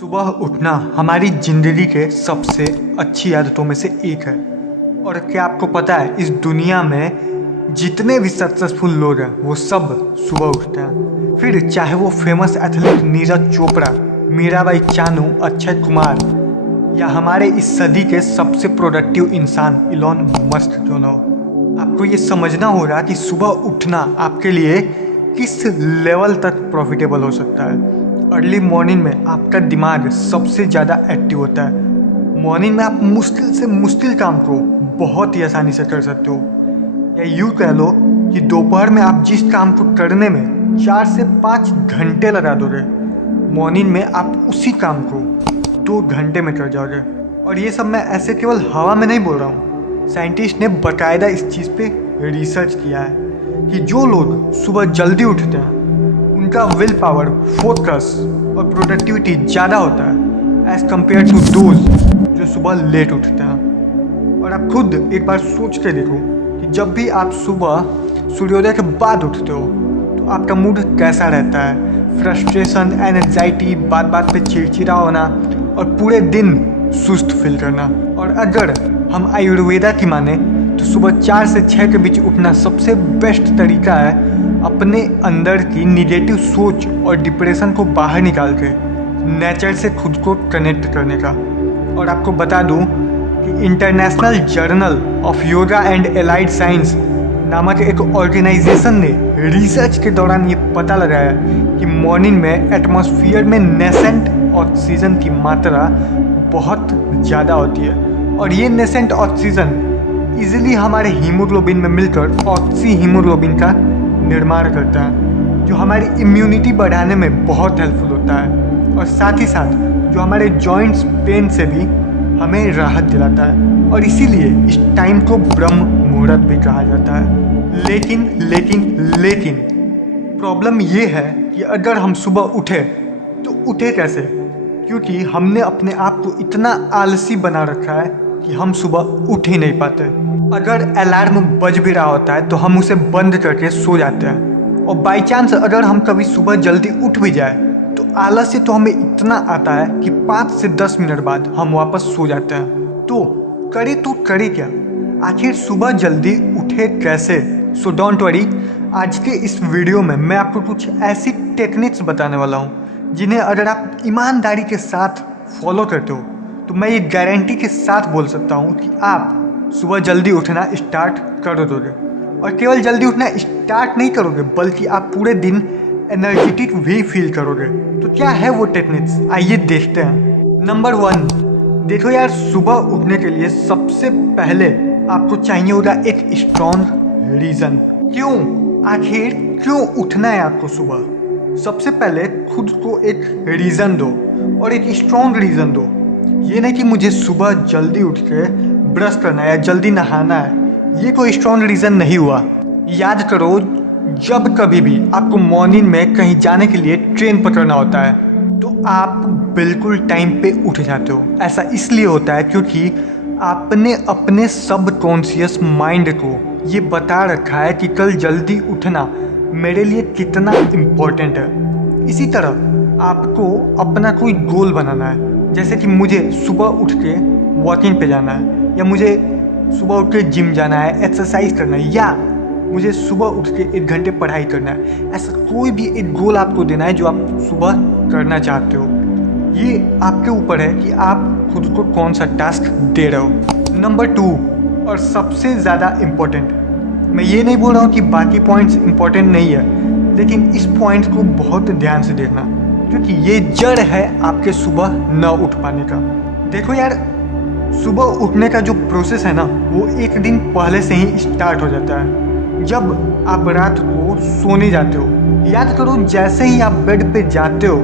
सुबह उठना हमारी ज़िंदगी के सबसे अच्छी आदतों में से एक है। और क्या आपको पता है, इस दुनिया में जितने भी सक्सेसफुल लोग हैं वो सब सुबह उठते हैं। फिर चाहे वो फेमस एथलीट नीरज चोपड़ा, मीराबाई चानू, अक्षय कुमार या हमारे इस सदी के सबसे प्रोडक्टिव इंसान इलॉन मस्क क्यों ना हो। आपको ये समझना होगा कि सुबह उठना आपके लिए किस लेवल तक प्रॉफिटेबल हो सकता है। अर्ली मॉर्निंग में आपका दिमाग सबसे ज़्यादा एक्टिव होता है। मॉर्निंग में आप मुश्किल से मुश्किल काम को बहुत ही आसानी से कर सकते हो, या यूँ कह लो कि दोपहर में आप जिस काम को करने में 4 से 5 घंटे लगा दोगे, मॉर्निंग में आप उसी काम को 2 घंटे में कर जाओगे। और ये सब मैं ऐसे केवल हवा में नहीं बोल रहा हूँ। साइंटिस्ट ने बाकायदा इस चीज़ पे रिसर्च किया है कि जो लोग सुबह जल्दी उठते हैं उनका विल पावर, फोकस और प्रोडक्टिविटी ज़्यादा होता है एज़ कम्पेयर टू दोज जो सुबह लेट उठते हैं। और आप खुद एक बार सोच के देखो कि जब भी आप सुबह सूर्योदय के बाद उठते हो तो आपका मूड कैसा रहता है। फ्रस्ट्रेशन, एनजाइटी, बात बात पे चिड़चिड़ा होना और पूरे दिन सुस्त फील करना। और अगर हम आयुर्वेदा की माने तो सुबह 4 से 6 के बीच उठना सबसे बेस्ट तरीका है अपने अंदर की निगेटिव सोच और डिप्रेशन को बाहर निकाल के नेचर से खुद को कनेक्ट करने का। और आपको बता दूं कि international journal of yoga and allied science नामक एक ऑर्गेनाइजेशन ने रिसर्च के दौरान ये पता लगाया कि मॉर्निंग में एटमॉस्फेयर में नेसेंट ऑक्सीजन की मात्रा बहुत ज़्यादा होती है। और ये नेसेंट ऑक्सीजन इजीली हमारे हीमोग्लोबिन में मिलकर ऑक्सी हीमोग्लोबिन का निर्माण करता है, जो हमारी इम्यूनिटी बढ़ाने में बहुत हेल्पफुल होता है। और साथ ही साथ जो हमारे जॉइंट्स पेन से भी हमें राहत दिलाता है। और इसीलिए इस टाइम को ब्रह्म मुहूर्त भी कहा जाता है। लेकिन लेकिन लेकिन प्रॉब्लम ये है कि अगर हम सुबह उठे तो उठे कैसे, क्योंकि हमने अपने आप को इतना आलसी बना रखा है कि हम सुबह उठ ही नहीं पाते। अगर अलार्म बज भी रहा होता है तो हम उसे बंद करके सो जाते हैं। और बाई चांस अगर हम कभी सुबह जल्दी उठ भी जाए तो आलस्य तो हमें इतना आता है कि 5 से 10 मिनट बाद हम वापस सो जाते हैं। तो करे क्या, आखिर सुबह जल्दी उठे कैसे। सो डोंट वरी, आज के इस वीडियो में मैं आपको कुछ ऐसी टेक्निक्स बताने वाला हूँ जिन्हें अगर आप ईमानदारी के साथ फॉलो करते हो तो मैं ये गारंटी के साथ बोल सकता हूँ कि आप सुबह जल्दी उठना स्टार्ट कर दोगे। और केवल जल्दी उठना स्टार्ट नहीं करोगे बल्कि आप पूरे दिन एनर्जेटिक भी फील करोगे। तो क्या है वो टेक्निक्स, आइए देखते हैं। नंबर 1, देखो यार, सुबह उठने के लिए सबसे पहले आपको चाहिए होगा एक स्ट्रॉन्ग रीज़न। आखिर क्यों उठना है आपको सुबह। सबसे पहले खुद को एक रीज़न दो और एक स्ट्रॉन्ग रीज़न दो। ये नहीं कि मुझे सुबह जल्दी उठ के ब्रश करना है या जल्दी नहाना है, ये कोई स्ट्रॉन्ग रीज़न नहीं हुआ। याद करो, जब कभी भी आपको मॉर्निंग में कहीं जाने के लिए ट्रेन पकड़ना होता है तो आप बिल्कुल टाइम पे उठ जाते हो। ऐसा इसलिए होता है क्योंकि आपने अपने सबकॉन्शियस माइंड को ये बता रखा है कि कल जल्दी उठना मेरे लिए कितना इम्पोर्टेंट है। इसी तरह आपको अपना कोई गोल बनाना है, जैसे कि मुझे सुबह उठ के वॉकिंग पे जाना है, या मुझे सुबह उठ के जिम जाना है, एक्सरसाइज करना है, या मुझे सुबह उठ के 1 घंटे पढ़ाई करना है। ऐसा कोई भी एक गोल आपको देना है जो आप सुबह करना चाहते हो। ये आपके ऊपर है कि आप खुद को कौन सा टास्क दे रहे हो। नंबर 2 और सबसे ज़्यादा इम्पोर्टेंट, मैं ये नहीं बोल रहा हूँ कि बाकी पॉइंट्स इम्पोर्टेंट नहीं है, लेकिन इस पॉइंट को बहुत ध्यान से देखना क्योंकि ये जड़ है आपके सुबह न उठ पाने का। देखो यार, सुबह उठने का जो प्रोसेस है ना, वो एक दिन पहले से ही स्टार्ट हो जाता है। जब आप रात को सोने जाते हो, याद करो, जैसे ही आप बेड पे जाते हो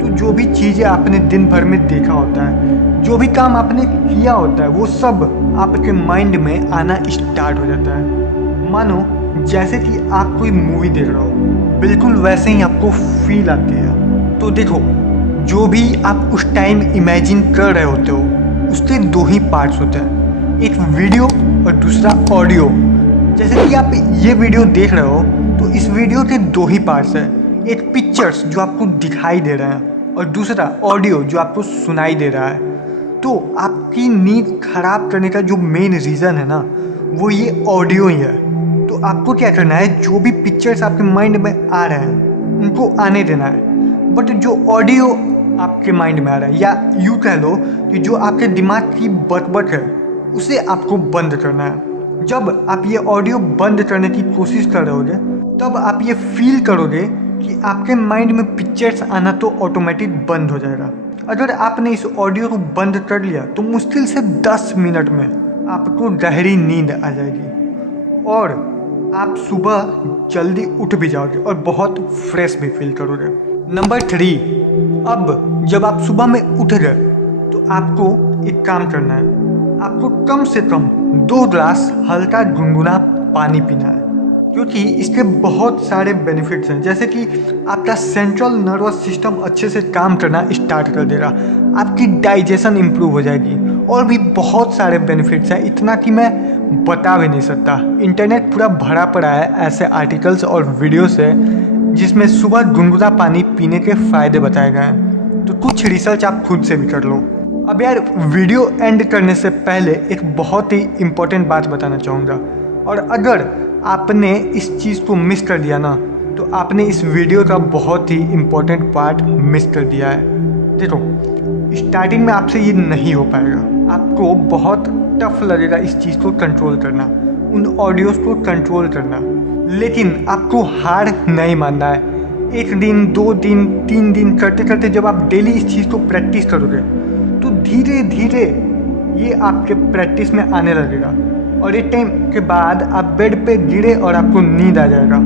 तो जो भी चीज़ें आपने दिन भर में देखा होता है, जो भी काम आपने किया होता है, वो सब आपके माइंड में आना स्टार्ट हो जाता है। मानो जैसे कि आप कोई मूवी देख रहे हो, बिल्कुल वैसे ही आपको फील आती है। तो देखो, जो भी आप उस टाइम इमेजिन कर रहे होते हो उसके 2 ही पार्ट्स होते हैं, एक वीडियो और दूसरा ऑडियो। जैसे कि आप ये वीडियो देख रहे हो तो इस वीडियो के 2 ही पार्ट्स हैं, एक पिक्चर्स जो आपको दिखाई दे रहे हैं और दूसरा ऑडियो जो आपको सुनाई दे रहा है। तो आपकी नींद खराब करने का जो मेन रीज़न है ना, वो ये ऑडियो ही है। तो आपको क्या करना है, जो भी पिक्चर्स आपके माइंड में आ रहे हैं उनको आने देना है, बट जो ऑडियो आपके माइंड में आ रहा है, या यूँ कह लो कि जो आपके दिमाग की बकबक है, उसे आपको बंद करना है। जब आप ये ऑडियो बंद करने की कोशिश करोगे, तब आप ये फील करोगे कि आपके माइंड में पिक्चर्स आना तो ऑटोमेटिक बंद हो जाएगा। अगर आपने इस ऑडियो को बंद कर लिया तो मुश्किल से 10 मिनट में आपको गहरी नींद आ जाएगी और आप सुबह जल्दी उठ भी जाओगे और बहुत फ्रेश भी फील करोगे। नंबर 3, अब जब आप सुबह में उठ गए तो आपको एक काम करना है। आपको कम से कम 2 ग्लास हल्का गुनगुना पानी पीना है, क्योंकि इसके बहुत सारे बेनिफिट्स हैं। जैसे कि आपका सेंट्रल नर्वस सिस्टम अच्छे से काम करना स्टार्ट कर देगा, आपकी डाइजेशन इम्प्रूव हो जाएगी और भी बहुत सारे बेनिफिट्स हैं, इतना कि मैं बता भी नहीं सकता। इंटरनेट पूरा भरा पड़ा है ऐसे आर्टिकल्स और वीडियो से जिसमें सुबह गुनगुना पानी पीने के फ़ायदे बताए गए हैं। तो कुछ रिसर्च आप खुद से भी कर लो। अब यार, वीडियो एंड करने से पहले एक बहुत ही इम्पोर्टेंट बात बताना चाहूँगा, और अगर आपने इस चीज़ को मिस कर दिया ना, तो आपने इस वीडियो का बहुत ही इम्पोर्टेंट पार्ट मिस कर दिया है। देखो, स्टार्टिंग में आपसे ये नहीं हो पाएगा, आपको बहुत टफ लगेगा इस चीज़ को कंट्रोल करना, उन ऑडियोज़ को कंट्रोल करना, लेकिन आपको हार नहीं मानना है। 1 दिन, 2 दिन, 3 दिन करते करते जब आप डेली इस चीज़ को प्रैक्टिस करोगे तो धीरे धीरे ये आपके प्रैक्टिस में आने लगेगा और एक टाइम के बाद आप बेड पे गिरे और आपको नींद आ जाएगा।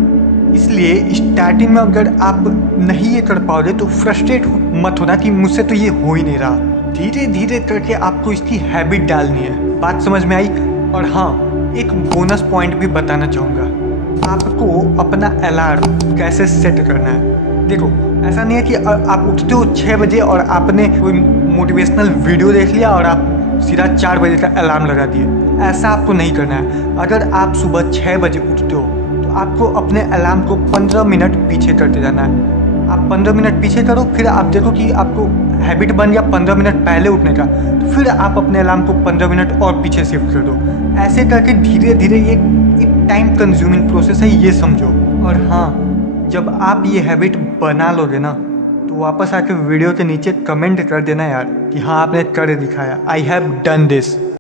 इसलिए स्टार्टिंग में अगर आप नहीं ये कर पाओगे तो फ्रस्ट्रेट मत होना कि मुझसे तो ये हो ही नहीं रहा। धीरे धीरे करके आपको इसकी हैबिट डालनी है। बात समझ में आई? और हाँ, एक बोनस पॉइंट भी बताना चाहूँगा, आपको अपना अलार्म कैसे सेट करना है। देखो, ऐसा नहीं है कि आप उठते हो 6 बजे और आपने कोई मोटिवेशनल वीडियो देख लिया और आप सीधा 4 बजे का अलार्म लगा दिए। ऐसा आपको नहीं करना है। अगर आप सुबह 6 बजे उठते हो तो आपको अपने अलार्म को 15 मिनट पीछे करते जाना है। आप 15 मिनट पीछे करो, फिर आप देखो कि आपको हैबिट बन गया 15 मिनट पहले उठने का, तो फिर आप अपने अलार्म को 15 मिनट और पीछे शिफ्ट कर दो। ऐसे करके धीरे धीरे ये एक टाइम कंज्यूमिंग प्रोसेस है, ये समझो। और हाँ, जब आप ये हैबिट बना लोगे ना, तो वापस आके वीडियो के नीचे कमेंट कर देना यार कि हाँ, आपने कर दिखाया, आई हैव डन दिस।